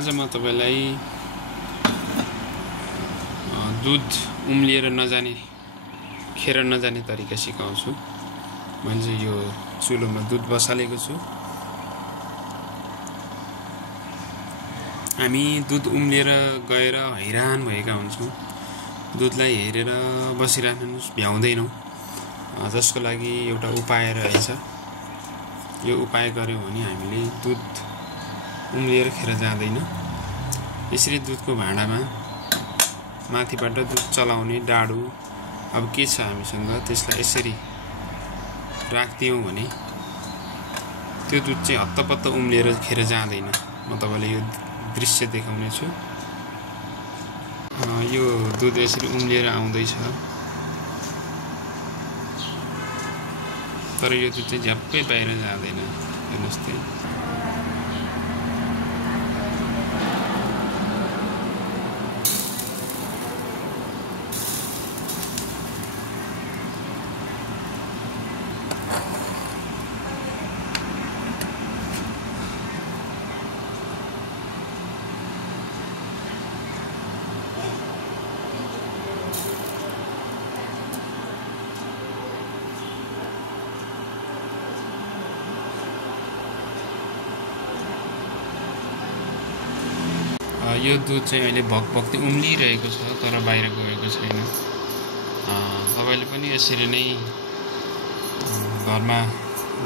आज म तपाईलाई दूध उम्लिएर नजाने खेर नजाने तरिका सिकाउँछु। मैले चाहिँ यो चुलोमा दूध बसालेको छु। हामी दूध उम्लिएर गएर हैरान भएका हुन्छौँ। दूधलाई हेरेर बसिरहनु भ्याउँदैनौँ। जसको लागि एउटा उपाय रहेछ। यो उपाय गर्यौं भने हामीले दूध उम्लिएर खेर जाँदैन। यसरी दूधको भाँडामा माथिबाट दूध चलाउने डाडु अब के छ हामीसँग त्यसलाई यसरी राख्दियौं भने त्यो दूध चाहिँ हत्तपत्त उम्लिएर खेर जाँदैन। म तपाईलाई यो दृश्य देखाउने छु। यो दूध यसरी उम्लिएर आउँदैछ, तर यो दूध चाहिँ झ्याप्पै बाहिर जाँदैन। हेर्नुस् त। यो दूध चाहिँ अहिले भकभक्ती उम्लिरहेको छ, तर बाहिर गएको छैन। तपाईले पनि यसरी नै घरमा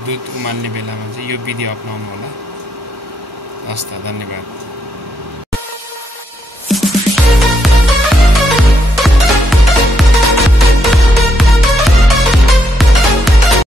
दूध उमाल्ने बेलामा चाहिँ यो विधि अपनाउनु होला। हस् त, धन्यवाद।